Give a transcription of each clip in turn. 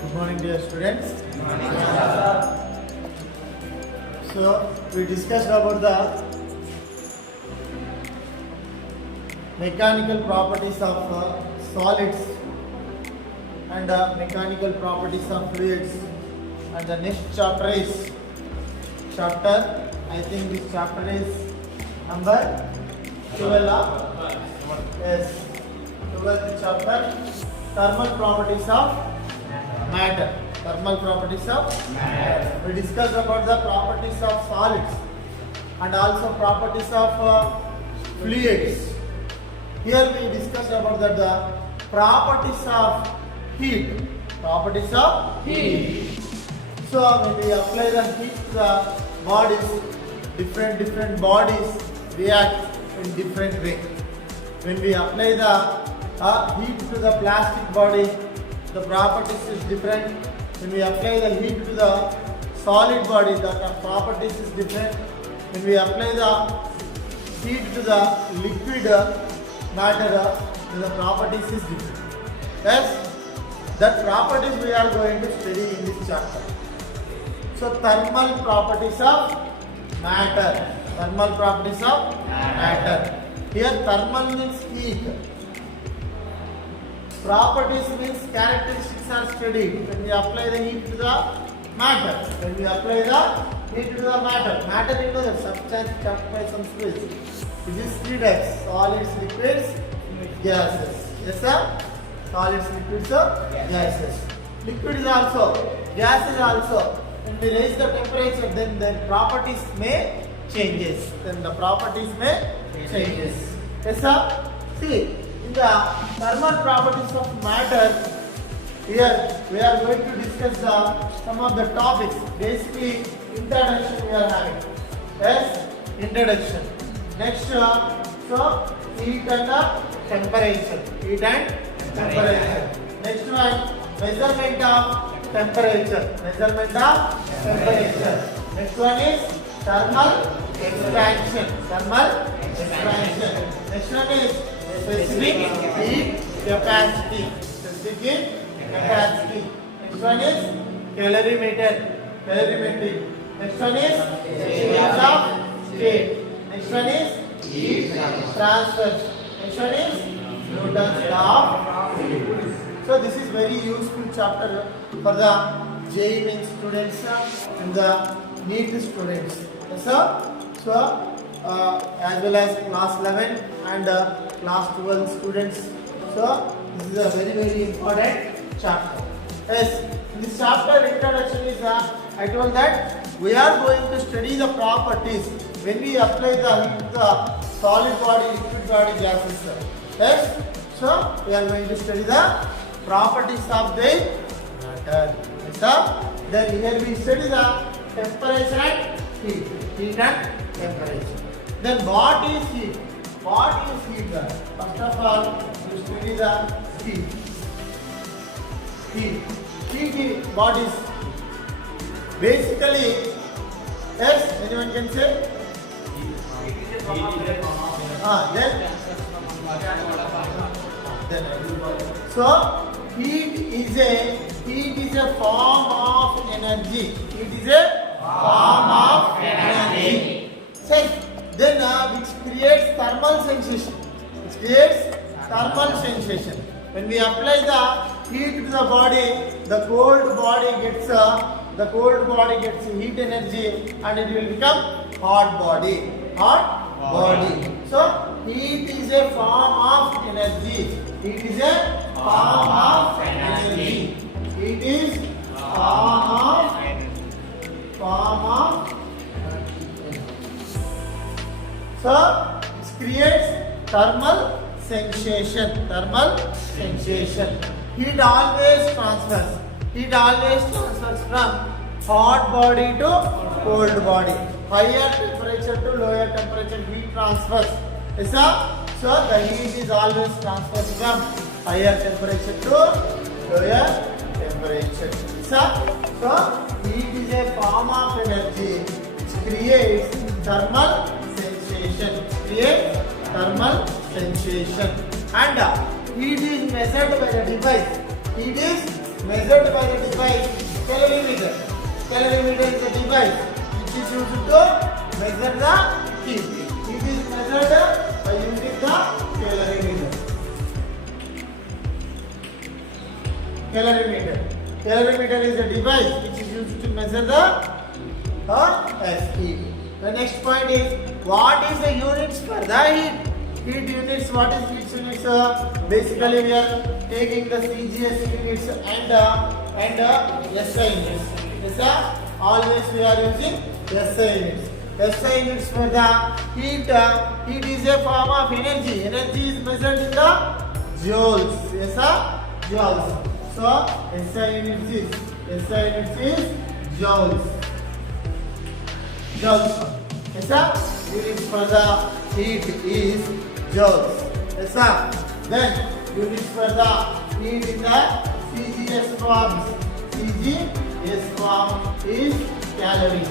Good morning, dear students. So, we discussed about the mechanical properties of solids and mechanical properties of fluids. And the next chapter is I think this chapter is number 12. Yes, 12th chapter, thermal properties of matter. Thermal properties of matter. We discussed about the properties of solids and also properties of fluids. Here we discussed about the properties of heat. Properties of heat. So when we apply the heat to the bodies, different bodies react in different way. When we apply the heat to the plastic body, the properties is different. When we apply the heat to the solid body, the properties is different. When we apply the heat to the liquid matter, the properties is different. Yes, that properties we are going to study in this chapter. So thermal properties of matter. Thermal properties of matter. Here thermal means heat. Properties means characteristics are studied when we apply the heat to the matter. When we apply the heat to the matter. Matter, you know, the substance cut by some fluids. It is three types: solids, liquids, gases. Yes, sir? Solids, liquids, gases. Liquid is also, gas is also. When we raise the temperature, then properties may changes. Then the properties may changes. Yes, sir? See, in the thermal properties of matter, here we are going to discuss some of the topics. Basically, introduction we are having. Yes, introduction. Next, so heat and temperature. Heat and temperature. Next one, measurement of temperature. Measurement of temperature. Next one is thermal expansion. Thermal expansion. Next one is specific heat capacity. Specific heat capacity. Next one is calorimeter. Calorimetry. Next one is change of state. Next one is heat transfer. Next one is Newton's law of fluid. So this is very useful chapter for the JEE students and the NEET students. Yes, sir? So as well as class 11 and class 12 students. So this is a very important chapter. Yes, in this chapter introduction is I told that we are going to study the properties when we apply the solid body, liquid body gases. Yes, so we are going to study the properties of the matter. Yes, sir? Then here we study the temperature and heat. Heat and temperature. Then what is heat? What is heat? First of all, we study the heat. Heat. Heat, what is? Basically, yes, anyone can say? So heat is a form of energy. Heat is a form of energy. Then which creates thermal sensation. Which creates thermal sensation. When we apply the heat to the body, the cold body gets heat energy and it will become hot body. Hot body. So heat is a form of energy. Heat is a form of energy. Heat is form of energy. So it creates thermal sensation. Thermal sensation. Heat always transfers. Heat always transfers from hot body to cold body. Higher temperature to lower temperature heat transfers. Yes, sir? So the heat is always transferred from higher temperature to lower temperature. Yes, sir? So heat is a form of energy which creates thermal sensation. Creates thermal sensation. And heat is measured by the device. Heat is measured by the device calorimeter. Calorimeter is a device which is used to measure the heat. It is measured by using the calorimeter. Calorimeter is a device which is used to measure the heat. The next point is, what is the units for the heat? Heat units, what is heat units? Basically we are taking the CGS units and SI units. Yes, sir? Always we are using SI units. SI units for the heat. Heat is a form of energy. Energy is measured in the joules. Yes, sir? Joules. So SI units is joules. Joules. Yes, sir? Units for the heat is joules. Yes, sir? Then units for the heat in the CGS forms. CGS form is calories.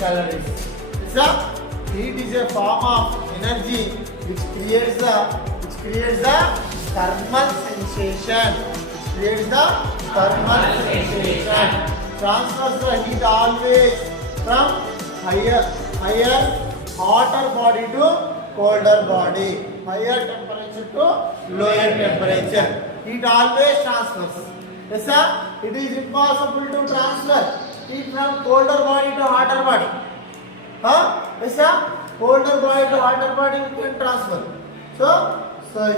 Yes, sir? Heat is a form of energy which creates the thermal sensation. Transfers the heat always from higher hotter body to colder body, higher temperature to lower temperature. Heat always transfers. Yes, sir? It is impossible to transfer heat from colder body to hotter body. Yes, sir? Colder body to hotter body you can transfer. So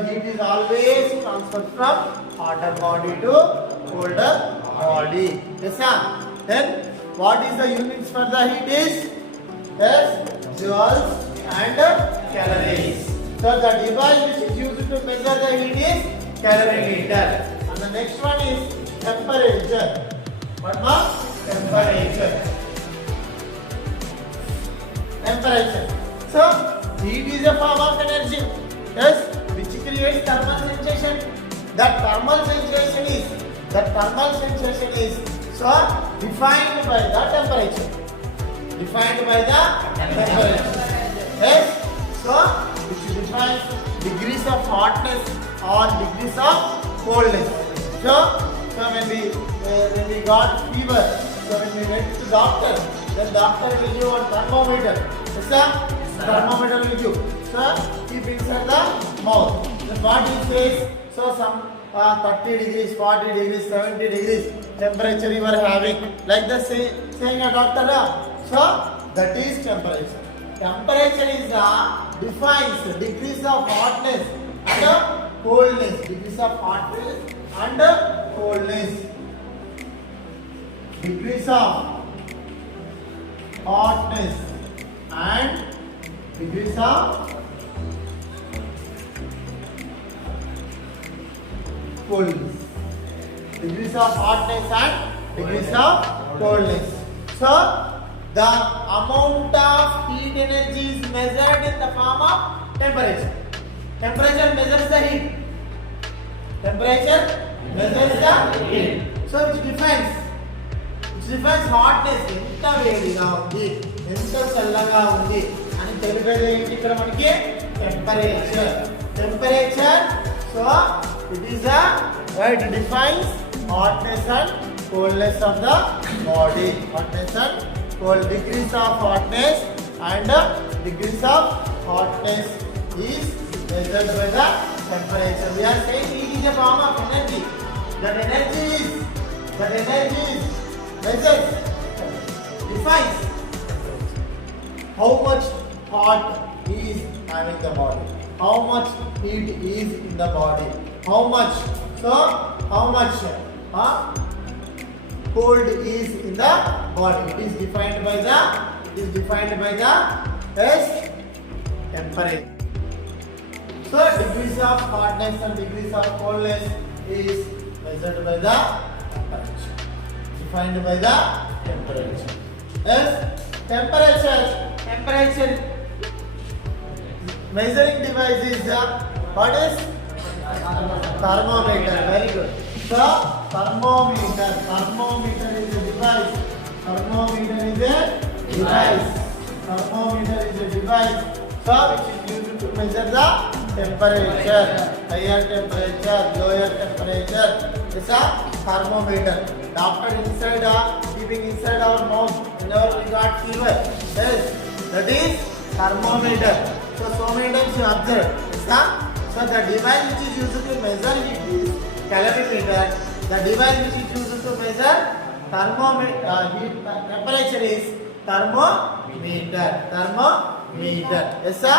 heat is always transferred from hotter body to colder body. Yes, sir? Then what is the units for the heat is? Yes, joules and calories. So the device which is used to measure the heat is calorimeter. And the next one is temperature. What more? Temperature. So heat is a form of energy. Yes, which creates thermal sensation. That thermal sensation is so defined by the temperature. Yes, so which defines degrees of hotness or degrees of coldness. So when we got fever, so when we went to doctor, then doctor will give a thermometer. Yes, sir? Thermometer will give. So keep inside the mouth. Then what he says, so some 30 degrees, 40 degrees, 70 degrees temperature you are having. Like the saying a doctor. So that is temperature. Temperature is defines degrees of hotness and coldness. Degrees of hotness and coldness. Degrees of hotness and degrees of coldness. Degrees of hotness and degrees of coldness. So the amount of heat energy is measured in the form of temperature. Temperature measures the heat. So which defines hotness. ఎంత వేడిగా ఉంది, ఎంత చల్లగా ఉంది అని తెలిపేది ఏంటి ఇక్కడ మనకి? Temperature. So it is it defines hotness and coldness of the body. Hotness and cold. Degrees of hotness and degrees of hotness is measured by the temperature. We are saying it is a form of energy. That energy is measures, defines how much hot is having the body, how much heat is in the body, how much cold is in the body. It is defined by the temperature. So degrees of hotness and degrees of coldness is measured by the temperature. Defined by the temperature. Yes, temperature measuring device is what is? Thermometer. Very good. So thermometer is a device. Thermometer is a device. So which is used to measure the temperature, higher temperature, lower temperature, is a thermometer. Doctor inside keeping inside our mouth whenever we got fever. Yes, that is thermometer. So many times you observe. So the device which is used to measure heat is calorimeter. The device which is used to measure heat temperature is thermometer. Yes, sir.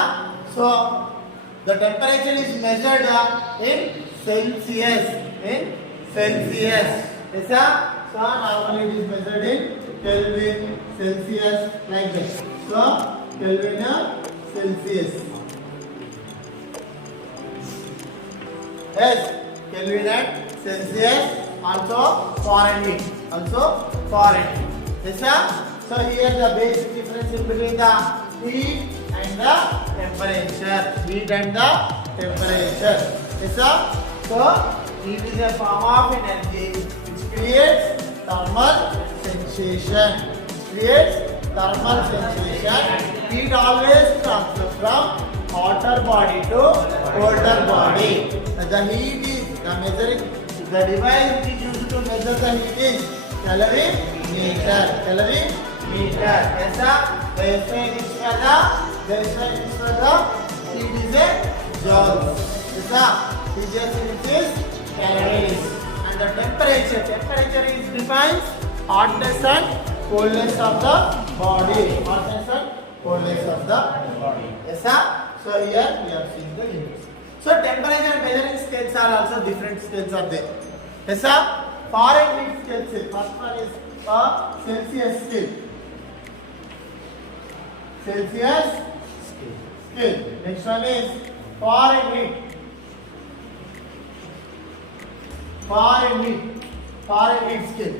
So the temperature is measured in Celsius. Yes, sir. So normally it is measured in Kelvin, Celsius, like that. So Kelvin, Celsius. Yes, Kelvin and Celsius. Also Fahrenheit. Yes, sir. So here the basic difference in between the heat and the temperature. Yes, sir. So heat is a form of energy which creates thermal sensation. Heat always transfers from hotter body to colder body. The heat is the measuring. The device which is used to measure the heat is calorimeter. Yes, sir. The SI is for the heat is a joules. Yes, sir. Celsius is calories. And the temperature is defines hotness and coldness of the body. Yes, sir. So here we are seeing the units. So temperature measuring scales are also different scales are there. Yes, sir. Fahrenheit scale. First one is Celsius scale. Next one is Fahrenheit scale.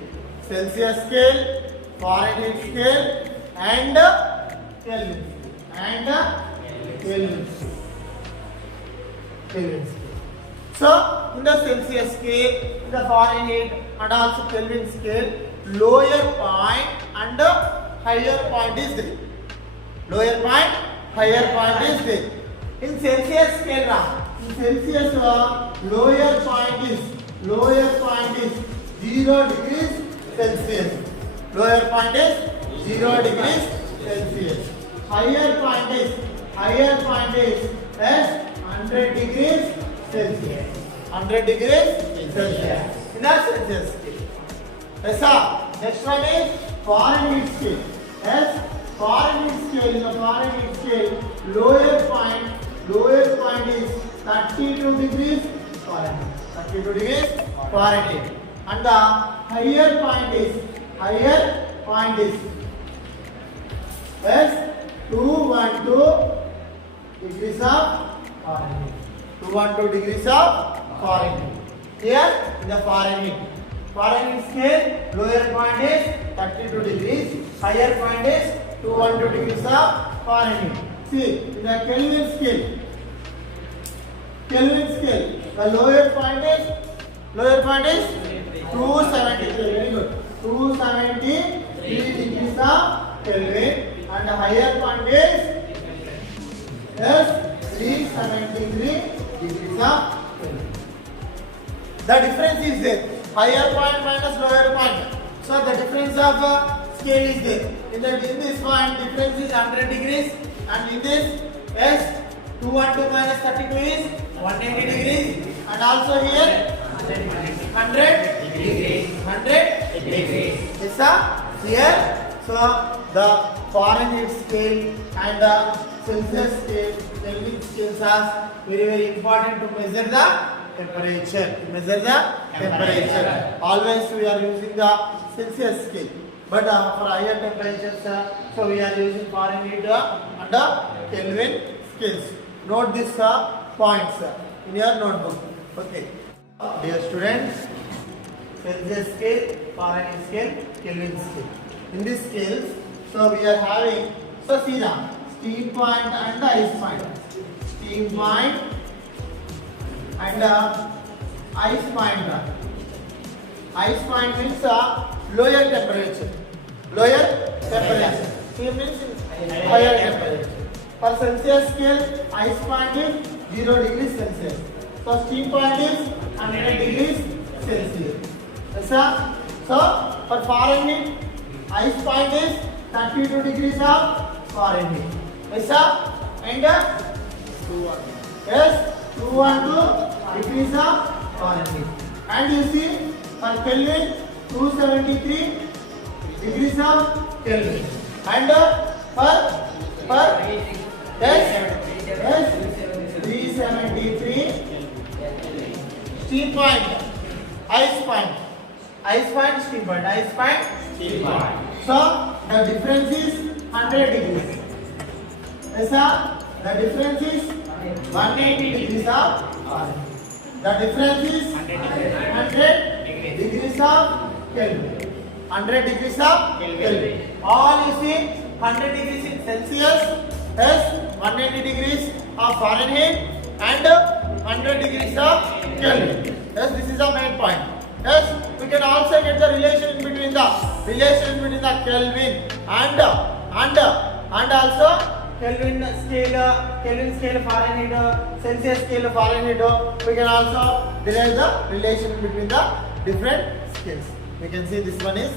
Celsius scale, Fahrenheit scale, and Kelvin scale. So in the Celsius scale, the Fahrenheit and also Kelvin scale, lower point and higher point is there. In Celsius scale, lower point is 0 degrees Celsius. Higher point is 100 degrees Celsius. In our Celsius scale. Yes, sir. Next one is Fahrenheit scale. Yes, Fahrenheit scale. In the Fahrenheit scale, lower point is 32 degrees Fahrenheit. And the higher point is yes, 212 degrees of Fahrenheit. 212 degrees of Fahrenheit. Here in the Fahrenheit scale, lower point is 32 degrees, higher point is 212 degrees of Fahrenheit. See, in the Kelvin scale, the lower point is 273. Very good. 273 degrees of Kelvin, and the higher point is 373 degrees of Kelvin. The difference is there. Higher point minus lower point. So the difference of scale is there. In this one, difference is 100 degrees, and in this, yes, 212 minus 32 is 180 degrees, and also here 100 degrees. Yes, sir. Here, so the Fahrenheit scale and the Celsius scale, Kelvin scales are very important to measure the temperature. Always we are using the Celsius scale, but for higher temperatures, so we are using Fahrenheit and the Kelvin scales. Note this points in your notebook. Okay, dear students, Celsius scale, Fahrenheit scale, Kelvin scale. In these scales, so we are having, so see now, steam point and the ice point. Steam point and ice point. Ice point means lower temperature. Steam means higher temperature. For Celsius scale, ice point is 0 degrees Celsius. So steam point is 100 degrees Celsius. Yes, sir. So for Fahrenheit, ice point is 32 degrees of Fahrenheit. Yes, sir. And yes, 212 degrees of Fahrenheit. And you see for Kelvin, 273 degrees of Kelvin. And for yes, 373 steam point, ice point, steam point, steam point. So the difference is 100 degrees. Yes, sir. The difference is 180 degrees of Fahrenheit. The difference is 100 degrees of Kelvin. 100 degrees of Kelvin. All you see 100 degrees in Celsius, yes, 180 degrees of Fahrenheit, and 100 degrees of Kelvin. Yes, this is the main point. Yes, we can also get the relation between the Kelvin and also Kelvin scale Fahrenheit, Celsius scale Fahrenheit. We can also derive the relation between the different scales. We can see this one is